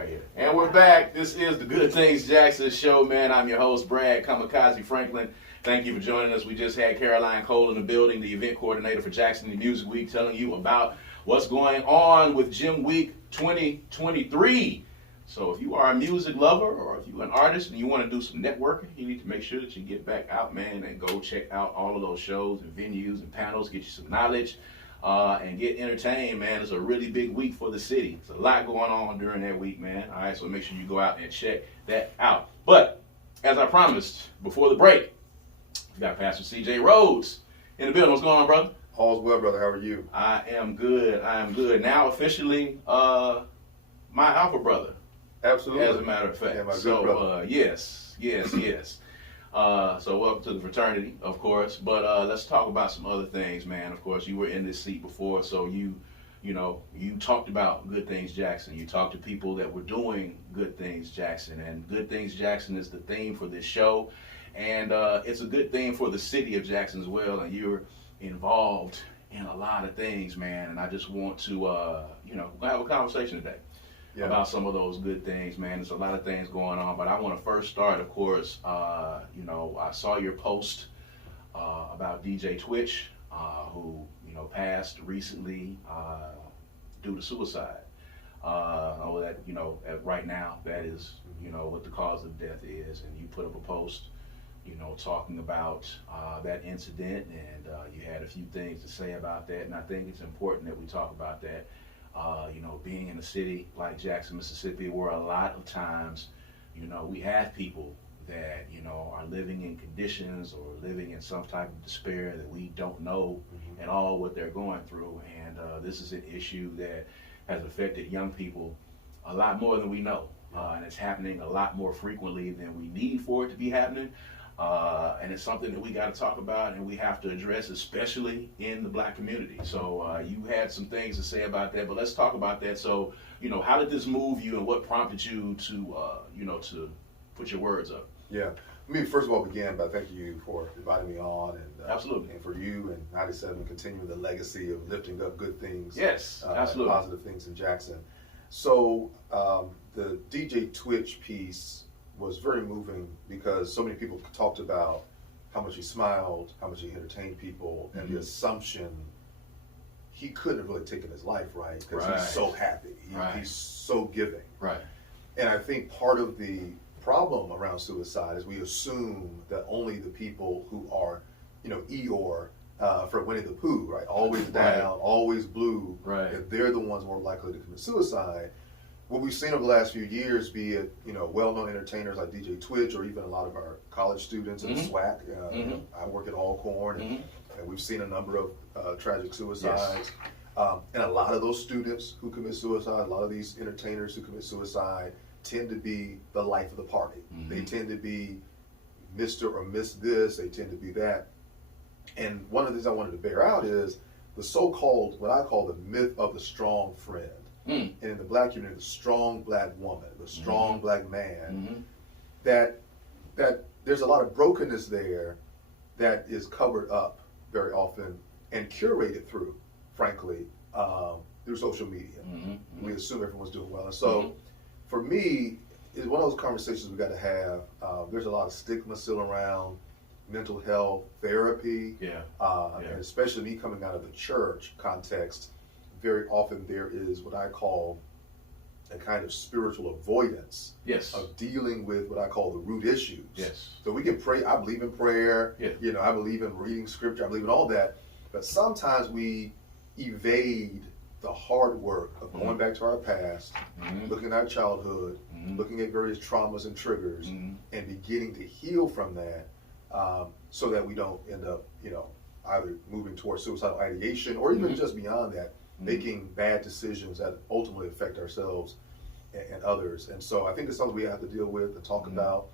right here. And we're back. This is the Good Things Jackson show, man. I'm your host, Brad Kamikaze Franklin. Thank you for joining us. We just had Caroline Cole in the building, the event coordinator for Jackson Music Week, telling you about what's going on with Gym Week 2023. So if you are a music lover or if you're an artist and you want to do some networking, you need to make sure that you get back out, man, and go check out all of those shows and venues and panels, get you some knowledge, and get entertained, man. It's a really big week for the city. There's a lot going on during that week, man. All right, so make sure you go out and check that out. But as I promised before the break, we got Pastor CJ Rhodes in the building. What's going on, brother? All's well, brother. How are you? I am good. I am good. Now officially my alpha brother. Absolutely. As a matter of fact. Yeah, my good brother. Yes. So welcome to the fraternity, of course. But let's talk about some other things, man. Of course, you were in this seat before, so you talked about Good Things Jackson. You talked to people that were doing Good Things Jackson, and Good Things Jackson is the theme for this show, and it's a good theme for the city of Jackson as well. And you're involved in a lot of things, man. And I just want to, have a conversation today. Yeah. About some of those good things, man. There's a lot of things going on, but I want to first start, of course, I saw your post about DJ Twitch, who, passed recently due to suicide. Right now, that is, what the cause of death is, and you put up a post, talking about that incident, and you had a few things to say about that, and I think it's important that we talk about that. Being in a city like Jackson, Mississippi, where a lot of times, we have people that, are living in conditions or living in some type of despair that we don't know at all what they're going through. And this is an issue that has affected young people a lot more than we know. And it's happening a lot more frequently than we need for it to be happening. And it's something that we got to talk about and we have to address, especially in the Black community. So you had some things to say about that, but let's talk about that. So, how did this move you and what prompted you to, to put your words up? Yeah. Let me first of all begin by thanking you for inviting me on, and absolutely, and for you and 97 continuing the legacy of lifting up good things. Yes, absolutely, and positive things in Jackson. So the DJ Twitch piece was very moving because so many people talked about how much he smiled, how much he entertained people, and the assumption he couldn't have really taken his life, right? Because he's so happy, he's so giving. Right. And I think part of the problem around suicide is we assume that only the people who are, Eeyore for Winnie the Pooh, right? Always down, always blue, that they're the ones more likely to commit suicide. What we've seen over the last few years, be it well-known entertainers like DJ Twitch, or even a lot of our college students in the SWAC. I work at Alcorn, and we've seen a number of tragic suicides. Yes. And a lot of those students who commit suicide, a lot of these entertainers who commit suicide, tend to be the life of the party. They tend to be Mr. or Miss this. They tend to be that. And one of the things I wanted to bear out is the so-called, what I call the myth of the strong friend. And in the Black community, the strong Black woman, the strong Black man, that there's a lot of brokenness there that is covered up very often and curated through, frankly, through social media. We assume everyone's doing well. And so for me, it's one of those conversations we got to have. There's a lot of stigma still around mental health therapy, and especially me coming out of the church context. Very often there is what I call a kind of spiritual avoidance of dealing with what I call the root issues. So we can pray. I believe in prayer. I believe in reading scripture. I believe in all that. But sometimes we evade the hard work of going back to our past, looking at our childhood, looking at various traumas and triggers, and beginning to heal from that, so that we don't end up, either moving towards suicidal ideation or even just beyond that, making bad decisions that ultimately affect ourselves and others. And so I think it's something we have to deal with and talk about.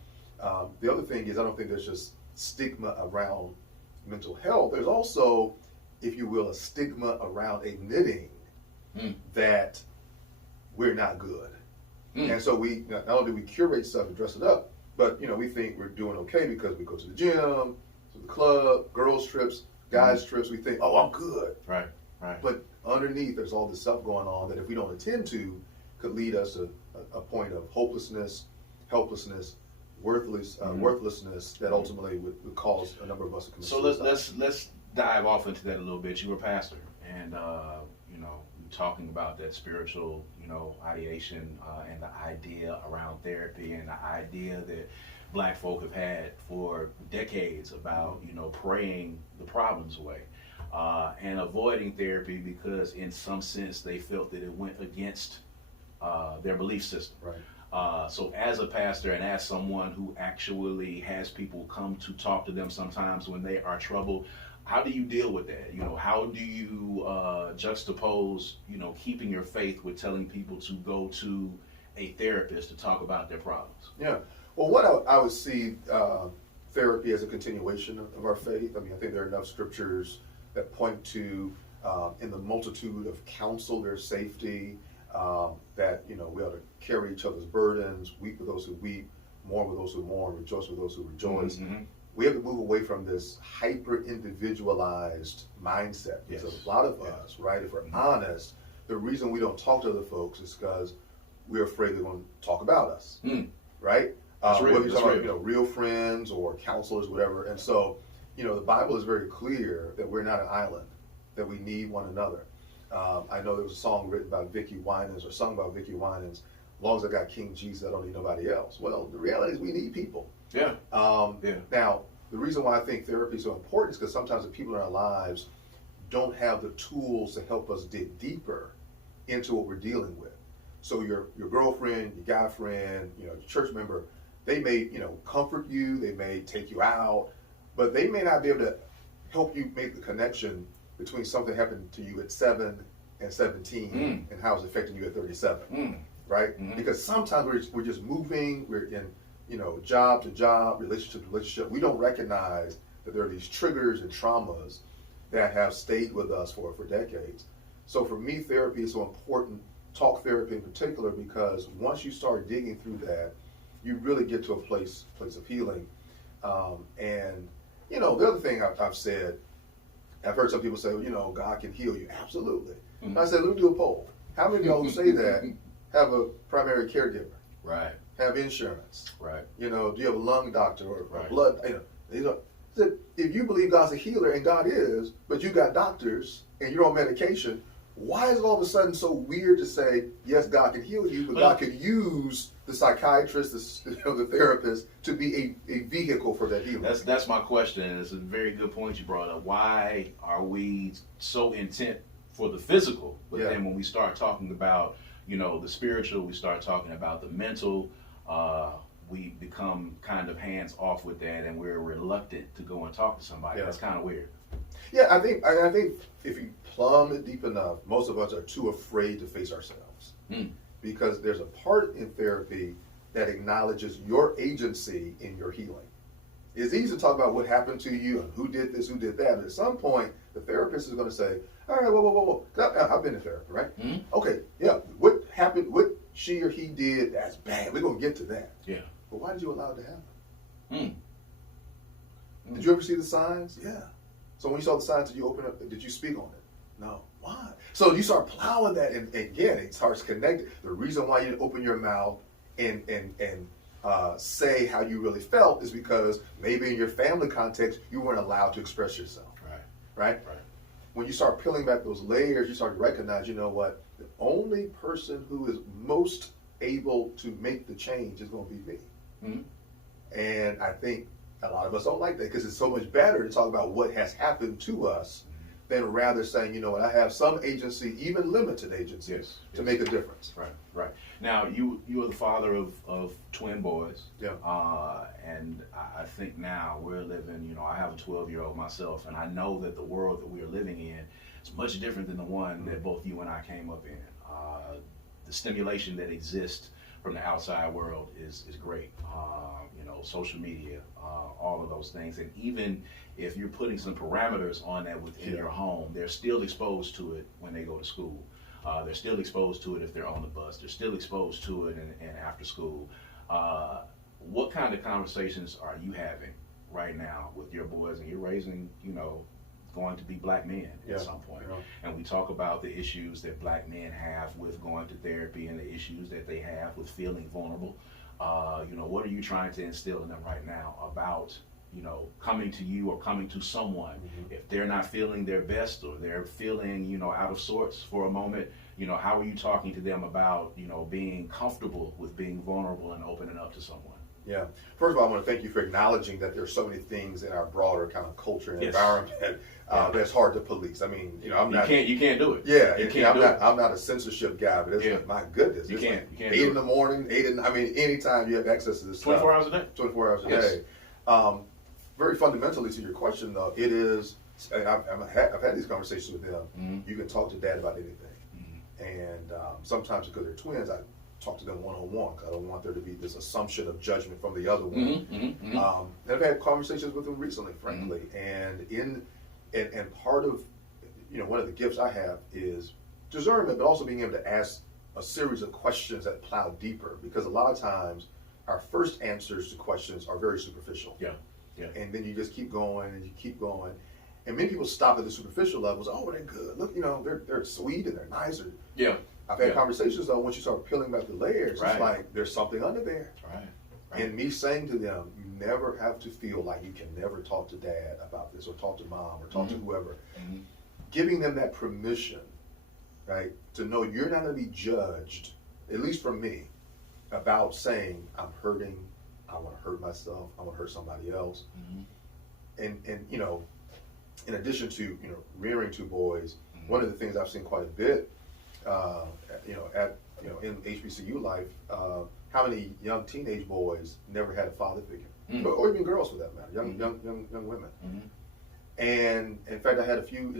The other thing is, I don't think there's just stigma around mental health. There's also, if you will, a stigma around admitting that we're not good. And so we, not only do we curate stuff and dress it up, but we think we're doing okay because we go to the gym, to the club, girls trips, guys trips. We think, oh, I'm good. Right. But underneath, there's all this stuff going on that if we don't attend to, could lead us to a point of hopelessness, helplessness, worthlessness that ultimately would cause a number of us to commit suicide. So let's dive off into that a little bit. You were a pastor, and you know, talking about that spiritual, you know, ideation and the idea around therapy and the idea that Black folk have had for decades about, you know, praying the problems away and avoiding therapy because, in some sense, they felt that it went against their belief system. Right. So as a pastor and as someone who actually has people come to talk to them sometimes when they are troubled, how do you deal with that? You know, how do you juxtapose, you know, keeping your faith with telling people to go to a therapist to talk about their problems? Yeah. Well, what I would see therapy as a continuation of our faith. I mean, I think there are enough scriptures that point to in the multitude of counsel there's safety, that, you know, we ought to carry each other's burdens, weep with those who weep, mourn with those who mourn, rejoice with those who rejoice. Mm-hmm. We have to move away from this hyper-individualized mindset. Yes. Because a lot of us, right, if we're honest, the reason we don't talk to other folks is because we're afraid they're going to talk about us, right? Whether you're talking about, you know, real friends or counselors, whatever. And so, you know, the Bible is very clear that we're not an island, that we need one another. I know there was a song written by Vicki Winans, or sung by Vicki Winans, as long as I got King Jesus, I don't need nobody else. Well, the reality is we need people. Yeah. Now, the reason why I think therapy is so important is because sometimes the people in our lives don't have the tools to help us dig deeper into what we're dealing with. So your girlfriend, your guy friend, you know, your church member, they may, you know, comfort you, they may take you out, but they may not be able to help you make the connection between something happened to you at 7 and 17 and how it's affecting you at 37, right? Mm-hmm. Because sometimes we're just moving, we're in, you know, job to job, relationship to relationship. We don't recognize that there are these triggers and traumas that have stayed with us for decades. So for me, therapy is so important, talk therapy in particular, because once you start digging through that, you really get to a place of healing. And, you know, the other thing I've said, I've heard some people say, well, you know, God can heal you. Absolutely. Mm-hmm. I said, let me do a poll. How many of y'all who say that have a primary caregiver? Right. Have insurance? Right. You know, do you have a lung doctor or right. blood? You know, if you believe God's a healer, and God is, but you got doctors and you're on medication, why is it all of a sudden so weird to say, yes, God can heal you, but God could use the psychiatrist, the therapist, to be a vehicle for that healing? That's my question, and it's a very good point you brought up. Why are we so intent for the physical, but then when we start talking about, you know, the spiritual, we start talking about the mental, we become kind of hands off with that, and we're reluctant to go and talk to somebody. That's kind of weird. Yeah, I think if you plumb it deep enough, most of us are too afraid to face ourselves. Because there's a part in therapy that acknowledges your agency in your healing. It's easy to talk about what happened to you and who did this, who did that, but at some point, the therapist is going to say, all right, whoa. I've been in therapy, right? Okay, yeah, what happened, what she or he did, that's bad. We're going to get to that. Yeah. But why did you allow it to happen? Did you ever see the signs? Yeah. So when you saw the signs, did you open up, did you speak on it? No. Why? So you start plowing that, and again, it starts connecting. The reason why you didn't open your mouth and say how you really felt is because maybe in your family context, you weren't allowed to express yourself. Right? When you start peeling back those layers, you start to recognize, you know what, the only person who is most able to make the change is going to be me. And I think a lot of us don't like that, because it's so much better to talk about what has happened to us than rather saying, you know what, I have some agency, even limited agency, to make a difference. Right. Now, you are the father of twin boys. Yeah. And I think now we're living, you know, I have a 12-year-old myself, and I know that the world that we are living in is much different than the one that both you and I came up in. The stimulation that exists from the outside world is great. You know, social media, all of those things. And even if you're putting some parameters on that within your home, they're still exposed to it when they go to school. They're still exposed to it if they're on the bus. They're still exposed to it in after school. What kind of conversations are you having right now with your boys? And you're raising, you know, going to be black men Yeah. at some point. Yeah. And we talk about the issues that black men have with going to therapy and the issues that they have with feeling vulnerable. What are you trying to instill in them right now about, coming to you or coming to someone if they're not feeling their best or they're feeling, out of sorts for a moment? How are you talking to them about, being comfortable with being vulnerable and opening up to someone? Yeah. First of all, I want to thank you for acknowledging that there's so many things in our broader kind of culture and Yes. environment that's hard to police. I mean, I'm not. You can't do it. Yeah, you can't I'm not a censorship guy, but it's my goodness. You it's can't. You can't 8 do in the it. morning, anytime you have access to this 24 stuff. hours a day. 24 hours a Yes. day. Very fundamentally to your question, though, it is. And I've had these conversations with them. Mm-hmm. You can talk to dad about anything, Mm-hmm. and sometimes because they're twins, I talk to them one-on-one because I don't want there to be this assumption of judgment from the other one. Mm-hmm. Mm-hmm. And I've had conversations with them recently, frankly, and part of one of the gifts I have is discernment, but also being able to ask a series of questions that plow deeper, because a lot of times our first answers to questions are very superficial. Yeah. Yeah. And then you just keep going and you keep going. And many people stop at the superficial levels. Oh, they're good. Look, they're sweet and they're nice. Yeah. I've had conversations, though, once you start peeling back the layers, Right. it's like there's something under there. Right. And me saying to them, you never have to feel like you can never talk to dad about this or talk to mom or talk to whoever. Mm-hmm. Giving them that permission, right, to know you're not going to be judged, at least from me, about saying, I'm hurting, I want to hurt myself, I want to hurt somebody else. Mm-hmm. And in addition to, rearing two boys, one of the things I've seen quite a bit, in HBCU life, how many young teenage boys never had a father figure, or even girls for that matter, young women. Mm-hmm. And in fact, I had a few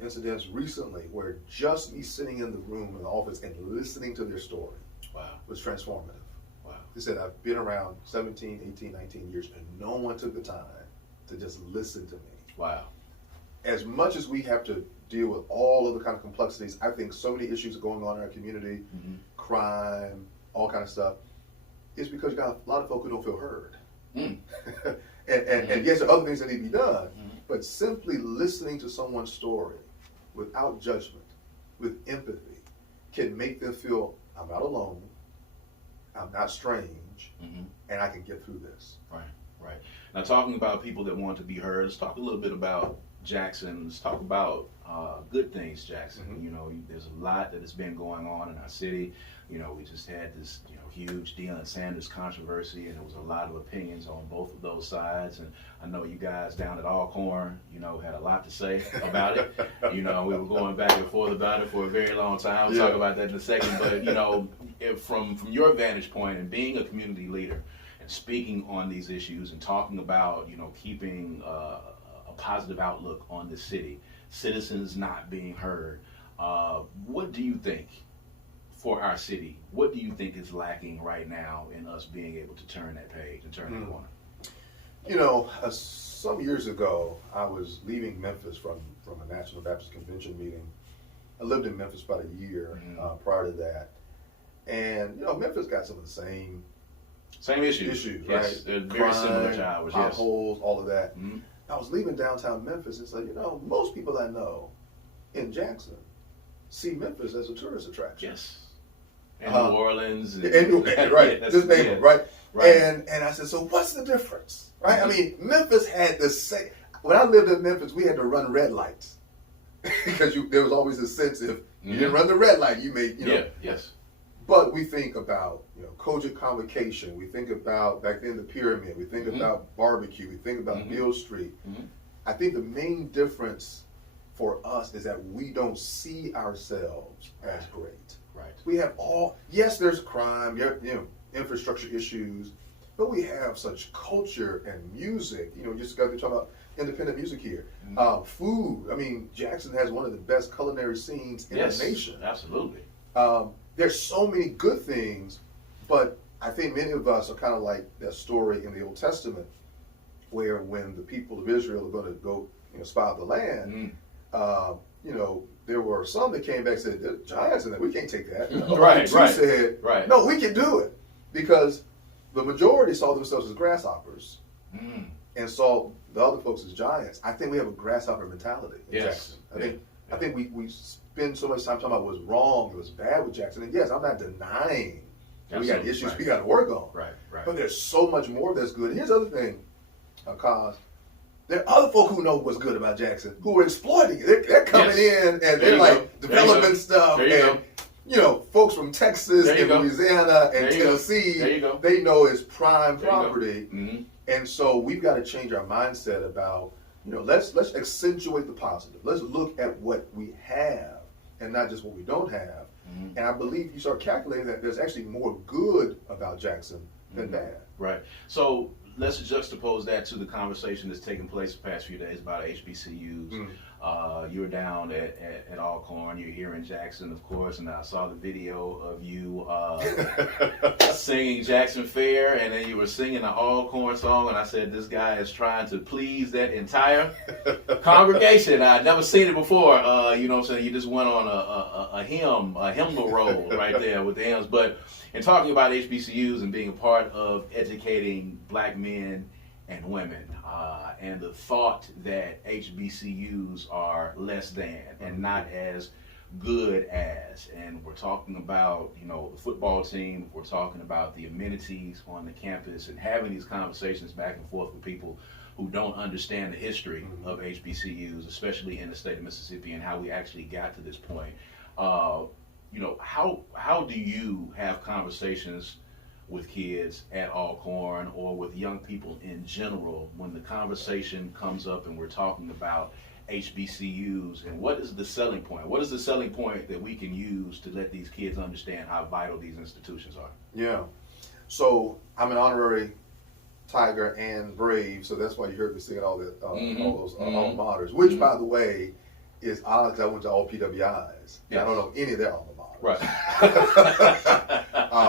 incidents recently where just me sitting in the room in the office and listening to their story was transformative. Wow. They said, I've been around 17, 18, 19 years, and no one took the time to just listen to me. Wow. As much as we have to deal with all of the kind of complexities, I think so many issues are going on in our community, crime, all kind of stuff, it's because you got a lot of folk who don't feel heard. And yes, there are other things that need to be done, but simply listening to someone's story without judgment, with empathy, can make them feel, I'm not alone, I'm not strange, and I can get through this. Right. Now, talking about people that want to be heard, let's talk a little bit about Jackson. Let's talk about good things, Jackson. There's a lot that has been going on in our city. We just had this, huge Deion Sanders controversy, and there was a lot of opinions on both of those sides. And I know you guys down at Alcorn, had a lot to say about it. We were going back and forth about it for a very long time. We'll talk about that in a second. But, from your vantage point and being a community leader and speaking on these issues and talking about, keeping a positive outlook on the city, citizens not being heard, what do you think for our city? What do you think is lacking right now in us being able to turn that page and turn that corner? Some years ago, I was leaving Memphis from a National Baptist Convention meeting. I lived in Memphis about a year prior to that. And, Memphis got some of the same issues, yes, right? They're very similar to ours, yes. Potholes, all of that. I was leaving downtown Memphis. It's like, most people I know in Jackson see Memphis as a tourist attraction. Yes. And New Orleans. Right. Yeah, this neighborhood, right? Right. And I said, so what's the difference? Right? I mean, Memphis had the same. When I lived in Memphis, we had to run red lights because there was always a sense if you didn't run the red light, you may, Yes. But we think about, Kojic Convocation. We think about, back then, the Pyramid. We think about barbecue. We think about Beale Street. I think the main difference for us is that we don't see ourselves as great. Right. We have yes, there's crime, infrastructure issues, but we have such culture and music. Just got to talk about independent music here. Food. I mean, Jackson has one of the best culinary scenes in the nation. Absolutely. There's so many good things, but I think many of us are kind of like that story in the Old Testament where when the people of Israel are going to go spy out the land, there were some that came back and said, there's giants in there, we can't take that. Right. Said, no, we can do it, because the majority saw themselves as grasshoppers. and saw the other folks as giants, I think we have a grasshopper mentality in Jackson. I think we spend so much time talking about what's wrong, what's bad with Jackson. And yes, I'm not denying we got issues we got to work on. Right. But there's so much more that's good. Here's the other thing, cause there are other folk who know what's good about Jackson who are exploiting it. They're coming in and they're like developing stuff. And folks from Texas and Louisiana and Tennessee, they know it's prime property. Mm-hmm. And so we've got to change our mindset about, let's accentuate the positive. Let's look at what we have and not just what we don't have. Mm-hmm. And I believe you start calculating that there's actually more good about Jackson than bad. Right. So let's juxtapose that to the conversation that's taken place the past few days about HBCUs. Mm. You were down at Alcorn. You're here in Jackson, of course, and I saw the video of you singing Jackson Fair, and then you were singing an Alcorn song, and I said, this guy is trying to please that entire congregation. I'd never seen it before. You know what I'm saying? You just went on a hymnal roll right there with the hymns. But in talking about HBCUs and being a part of educating black men and women, and the thought that HBCUs are less than and not as good as, and we're talking about the football team, we're talking about the amenities on the campus, and having these conversations back and forth with people who don't understand the history of HBCUs, especially in the state of Mississippi, and how we actually got to this point. How do you have conversations with kids at Alcorn or with young people in general when the conversation comes up and we're talking about HBCUs, and what is the selling point? What is the selling point that we can use to let these kids understand how vital these institutions are? Yeah. So I'm an honorary Tiger and Brave, so that's why you heard me singing all those alma maters, which by the way is odd because I went to all PWIs. I don't know any of their alma maters. Right.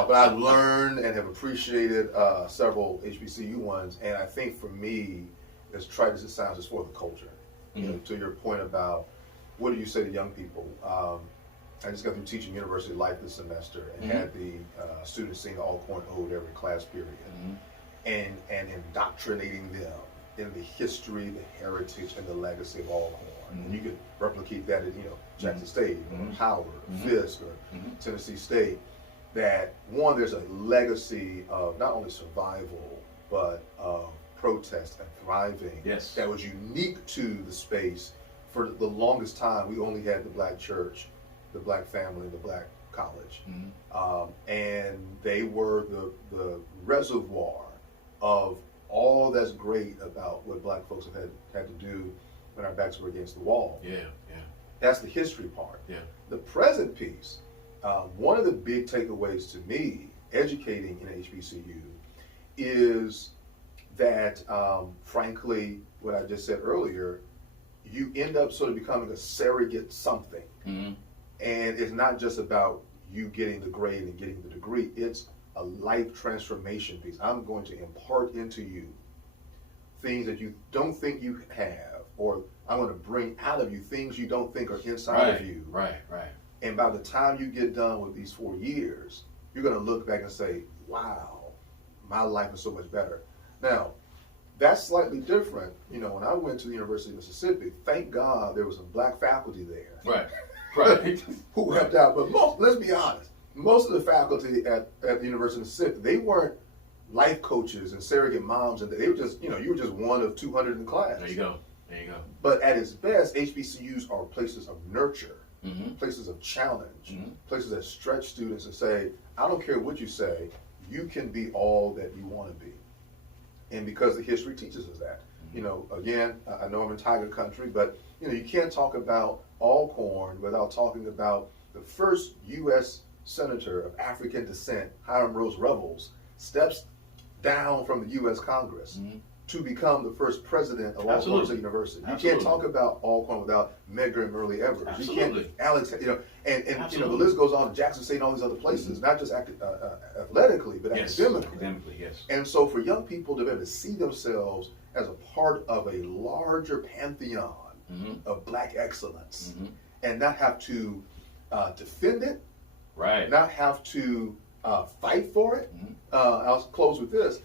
But I've learned and have appreciated several HBCU ones, and I think for me, as trite as it sounds, it's for the culture. To your point about what do you say to young people? I just got through teaching University Life this semester and had the students sing the Alcorn Ode every class period, and indoctrinating them in the history, the heritage, and the legacy of Alcorn. And you could replicate that at Jackson State, or Howard, Fisk, or Tennessee State. That one, there's a legacy of not only survival but of protest and thriving. Yes. That was unique to the space. For the longest time, we only had the black church, the black family, the black college, and they were the reservoir of all that's great about what black folks have had to do when our backs were against the wall. Yeah. That's the history part. Yeah. The present piece, one of the big takeaways to me, educating in HBCU, is that, frankly, what I just said earlier, you end up sort of becoming a surrogate something. And it's not just about you getting the grade and getting the degree. It's a life transformation piece. I'm going to impart into you things that you don't think you have, or I'm going to bring out of you things you don't think are inside of you. Right. And by the time you get done with these 4 years, you're going to look back and say, wow, my life is so much better. Now, that's slightly different. When I went to the University of Mississippi, thank God there was some black faculty there. Right. Who helped out. But let's be honest, most of the faculty at the University of Mississippi, they weren't life coaches and surrogate moms, and they were just, you were just one of 200 in class. There you go. But at its best, HBCUs are places of nurture, places of challenge, places that stretch students and say, I don't care what you say, you can be all that you want to be. And because the history teaches us that. Again, I know I'm in Tiger country, but you can't talk about Alcorn without talking about the first U.S. Senator of African descent, Hiram Rhodes Revels, steps down from the U.S. Congress to become the first president of Alcorn State University. You can't talk about Alcorn without Medgar and Merle Evers. You can't, Alex, and the list goes on to Jackson State and all these other places, not just athletically, but academically. Academically, yes. And so for young people to be able to see themselves as a part of a larger pantheon of black excellence and not have to defend it, right? Not have to fight for it, I'll close with this.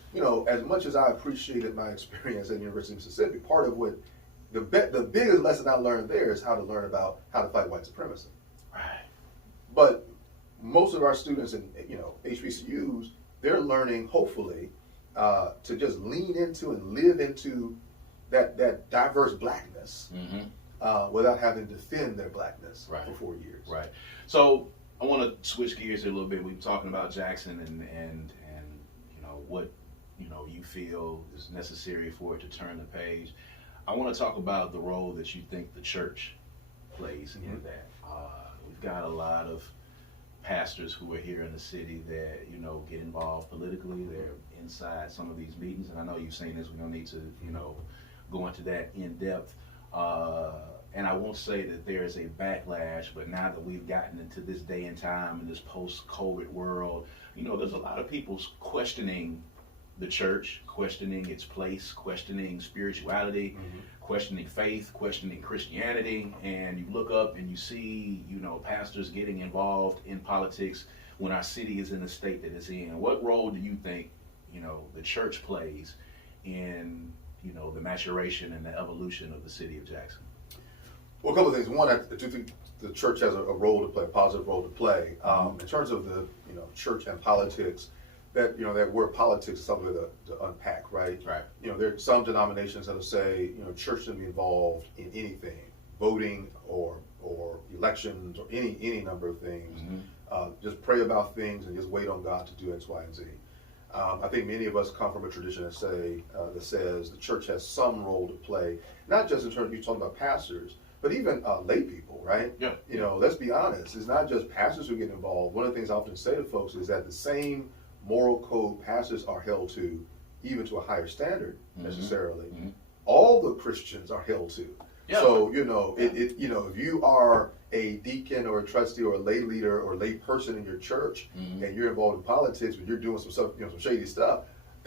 As much as I appreciated my experience at the University of Mississippi, part of what the biggest lesson I learned there is how to learn about how to fight white supremacy. Right. But most of our students in HBCUs, they're learning hopefully to just lean into and live into that diverse blackness without having to defend their blackness for 4 years. Right. So I want to switch gears here a little bit. We've been talking about Jackson and what you feel is necessary for it to turn the page. I want to talk about the role that you think the church plays in that. We've got a lot of pastors who are here in the city that get involved politically. They're inside some of these meetings, and I know you've seen this. We don't need to go into that in depth. And I won't say that there is a backlash, but now that we've gotten into this day and time in this post-COVID world, there's a lot of people questioning the church, questioning its place, questioning spirituality, questioning faith, questioning Christianity. And you look up and you see, pastors getting involved in politics when our city is in the state that it's in. What role do you think, the church plays in, the maturation and the evolution of the city of Jackson? Well, a couple of things. One, I do think the church has a role to play, a positive role to play. In terms of the church and politics, that word politics is something to unpack, right? Right. There are some denominations that'll say church shouldn't be involved in anything, voting or elections or any number of things. Just pray about things and just wait on God to do X, Y, and Z. I think many of us come from a tradition that says the church has some role to play, not just in terms of you talking about pastors, but even lay people, right? Yeah. Let's be honest. It's not just pastors who get involved. One of the things I often say to folks is that the same moral code pastors are held to, even to a higher standard necessarily, all the Christians are held to. Yeah. So if you are a deacon or a trustee or a lay leader or a lay person in your church and you're involved in politics, but you're doing some stuff, some shady stuff,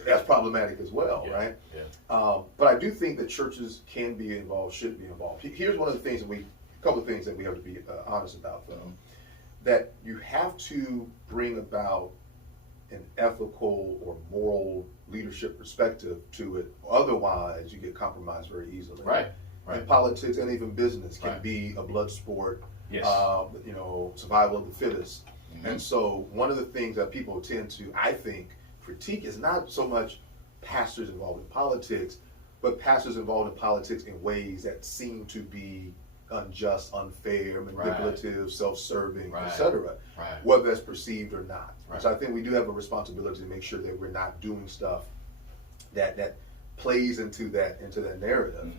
that's problematic as well, right? Yeah. But I do think that churches can be involved, should be involved. Here's one of the things a couple of things that we have to be honest about, though, that you have to bring about an ethical or moral leadership perspective to it. Otherwise, you get compromised very easily. Right. And politics and even business can be a blood sport. Yes. Survival of the fittest. And so one of the things that people tend to, I think, critique is not so much pastors involved in politics, but pastors involved in politics in ways that seem to be unjust, unfair, manipulative, self-serving, etc. Whether that's perceived or not. So I think we do have a responsibility to make sure that we're not doing stuff that plays into that narrative.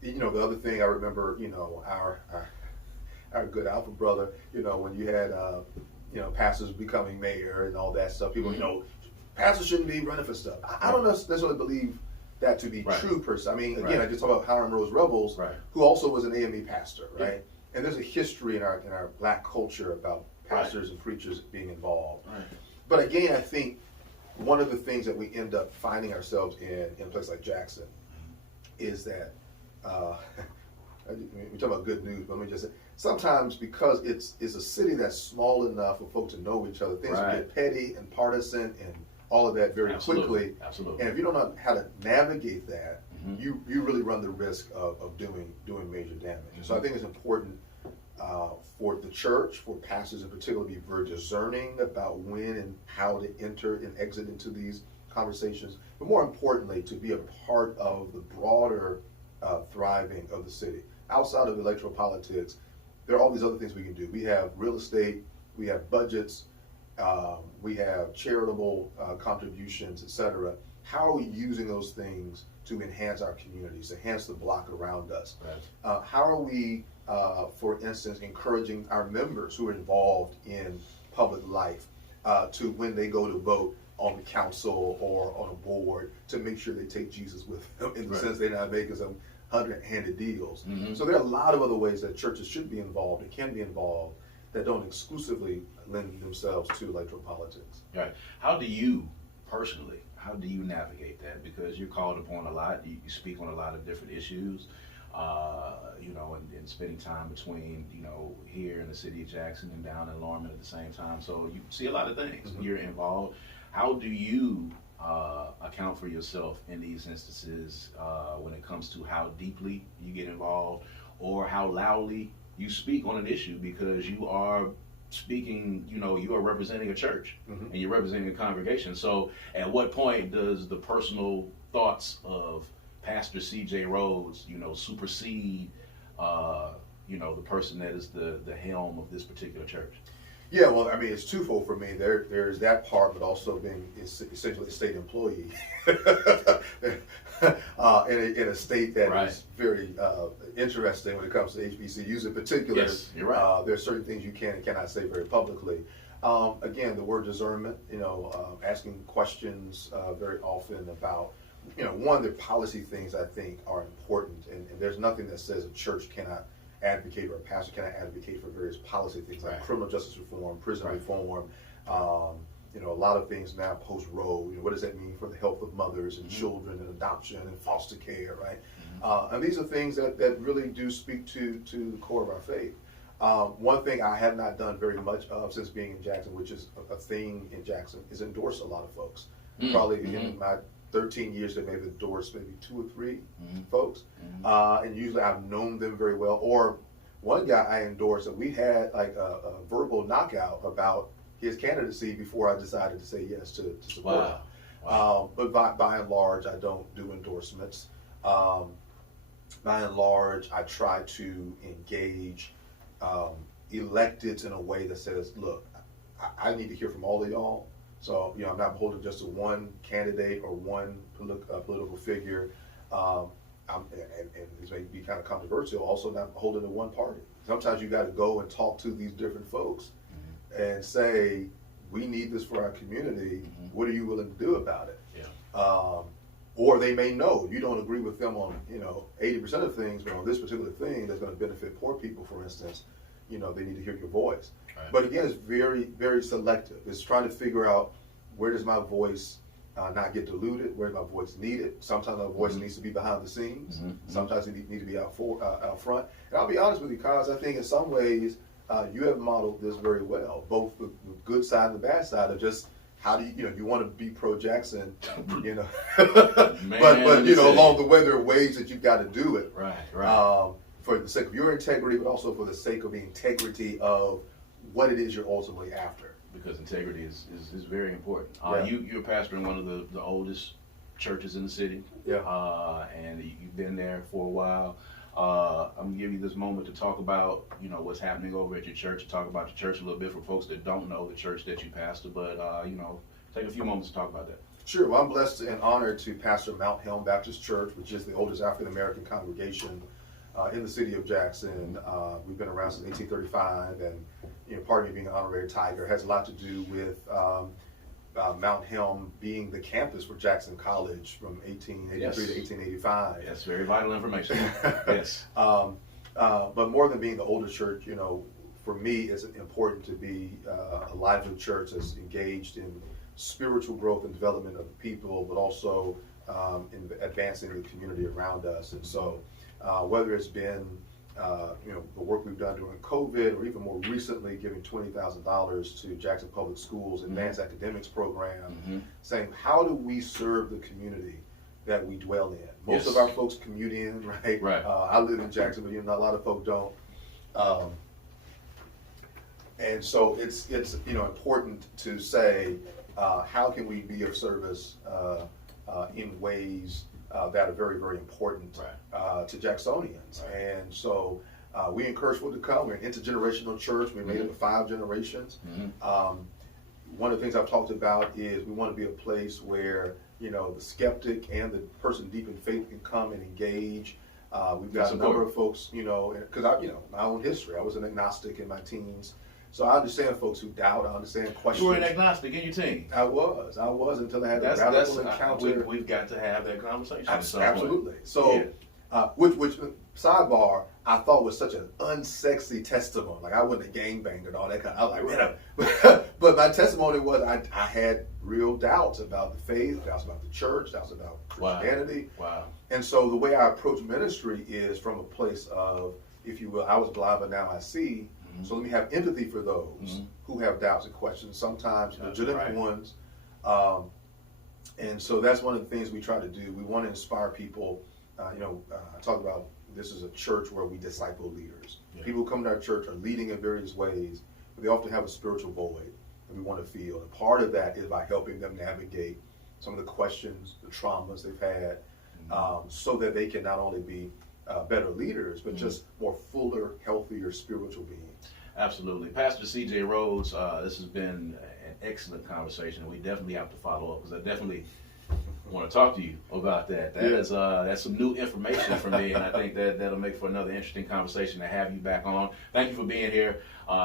The other thing I remember, our good Alpha brother, when you had pastors becoming mayor and all that stuff, people, pastors shouldn't be running for stuff. I don't necessarily believe that to be true per se. I mean, again, I just talk about Hiram Rose Rebels, who also was an AME pastor, right? And there's a history in our black culture about pastors and preachers being involved. But again, I think one of the things that we end up finding ourselves in a place like Jackson is that we talk about good news, but let me just say, sometimes because it's a city that's small enough for folks to know each other, things can get petty and partisan and all of that very quickly. Absolutely. And if you don't know how to navigate that, you really run the risk of doing major damage. So I think it's important for the church, for pastors in particular, to be very discerning about when and how to enter and exit into these conversations, but more importantly, to be a part of the broader thriving of the city. Outside of electoral politics, there are all these other things we can do. We have real estate, we have budgets, we have charitable contributions, etc. How are we using those things to enhance our communities, enhance the block around us? How are we, for instance, encouraging our members who are involved in public life to, when they go to vote on the council or on a board, to make sure they take Jesus with them, in the sense they're not making some hundred-handed deals. So there are a lot of other ways that churches should be involved and can be involved that don't exclusively lend themselves to electoral politics. Right. How do you personally, navigate that? Because you're called upon a lot, you speak on a lot of different issues. and spending time between, here in the city of Jackson and down in Lorman at the same time. So you see a lot of things. Mm-hmm. You're involved. How do you account for yourself in these instances when it comes to how deeply you get involved or how loudly you speak on an issue, because you are speaking, you are representing a church, mm-hmm. and you're representing a congregation. So at what point does the personal thoughts of Pastor C.J. Rhodes, supersede, the person that is the helm of this particular church? Yeah, well, I mean, it's twofold for me. There's that part, but also being essentially a state employee in a state that Right. is very interesting when it comes to HBCUs in particular. Yes, you're right. There's certain things you can and cannot say very publicly. Again, the word discernment, asking questions very often about, one, the policy things I think are important, and there's nothing that says a church cannot advocate or a pastor cannot advocate for various policy things like Right. criminal justice reform, prison Right. reform, a lot of things now post-Rhodes. What does that mean for the health of mothers and Mm-hmm. children and adoption and foster care, right? Mm-hmm. And these are things that really do speak to the core of our faith. One thing I have not done very much of since being in Jackson, which is a thing in Jackson, is endorse a lot of folks. Mm-hmm. Probably in my 13 years, they may have endorsed maybe 2 or 3 Mm-hmm. folks. Mm-hmm. And usually I've known them very well. Or one guy I endorsed, that we had like a verbal knockout about his candidacy before I decided to say yes to support him. Wow. But by and large, I don't do endorsements. By and large, I try to engage electeds in a way that says, look, I need to hear from all of y'all. So, I'm not beholden just to one candidate or one political figure. And this may be kind of controversial, also not beholden to one party. Sometimes you got to go and talk to these different folks and say, we need this for our community. Mm-hmm. What are you willing to do about it? Yeah. Or they may know you don't agree with them on 80% of things, but on this particular thing that's going to benefit poor people, for instance, they need to hear your voice. Right. But again, it's very, very selective. It's trying to figure out, where does my voice not get diluted? Where's my voice needed? Sometimes my voice Mm-hmm. needs to be behind the scenes. Mm-hmm. Sometimes it need to be out front. And I'll be honest with you, Cos, I think in some ways you have modeled this very well, both the good side and the bad side of just how do you want to be pro-Jackson, Man, but along the way there are ways that you've got to do it. Right. For the sake of your integrity, but also for the sake of the integrity of what it is you're ultimately after. Because integrity is very important. Yeah. You're pastoring one of the oldest churches in the city. Yeah. And you've been there for a while. I'm gonna give you this moment to talk about, what's happening over at your church, to talk about the church a little bit for folks that don't know the church that you pastor, but, take a few moments to talk about that. Sure. Well, I'm blessed and honored to pastor Mount Helm Baptist Church, which is the oldest African-American congregation in the city of Jackson. We've been around since 1835, and part of me being an honorary Tiger has a lot to do with Mount Helm being the campus for Jackson College from 1883 Yes. to 1885. Yes, very vital information. Yes. But more than being the oldest church, for me, it's important to be a lively church that's engaged in spiritual growth and development of the people, but also in advancing the community around us. And so, whether it's been the work we've done during COVID, or even more recently giving $20,000 to Jackson Public Schools Advanced Academics Program, saying, how do we serve the community that we dwell in? Most of our folks commute in, right? Right. I live in Jackson, but a lot of folks don't. And so it's important to say, how can we be of service in ways that are very, very important to Jacksonians. Right. And so we encourage people to come. We're an intergenerational church. We made it to 5 generations. One of the things I've talked about is we want to be a place where the skeptic and the person deep in faith can come and engage. We've got a number of folks, because my own history. I was an agnostic in my teens. So I understand folks who doubt. I understand questions. You were an agnostic in your team. I was until I had a radical encounter. We've got to have that conversation. Absolutely. So Which sidebar, I thought was such an unsexy testimony. Like I wouldn't have gangbanged and all that kind of. I was like, but my testimony was I had real doubts about the faith, doubts about the church, doubts about Christianity. Wow. And so the way I approach ministry is from a place of, if you will, I was blind but now I see. Mm-hmm. So let me have empathy for those mm-hmm. who have doubts and questions, sometimes legitimate ones. And so that's one of the things we try to do. We want to inspire people. I talked about this is a church where we disciple leaders. Yeah. People who come to our church are leading in various ways, but they often have a spiritual void that we want to fill. And part of that is by helping them navigate some of the questions, the traumas they've had, mm-hmm. So that they can not only be better leaders, but mm-hmm. just more fuller, healthier spiritual beings. Absolutely. Pastor C.J. Rhodes, this has been an excellent conversation. We definitely have to follow up because I definitely want to talk to you about that. That's some new information for me, and I think that'll make for another interesting conversation to have you back on. Thank you for being here.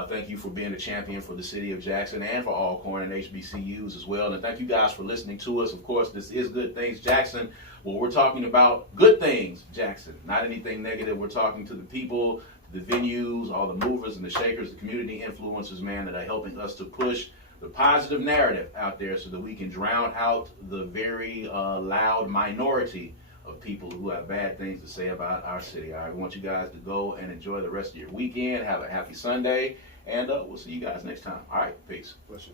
Thank you for being a champion for the city of Jackson and for Alcorn and HBCUs as well. And thank you guys for listening to us. Of course, this is Good Things Jackson. Well, we're talking about good things, Jackson, not anything negative. We're talking to the people, the venues, all the movers and the shakers, the community influencers, man, that are helping us to push the positive narrative out there so that we can drown out the very loud minority of people who have bad things to say about our city. All right, we want you guys to go and enjoy the rest of your weekend. Have a happy Sunday, and we'll see you guys next time. All right, peace. Bless you.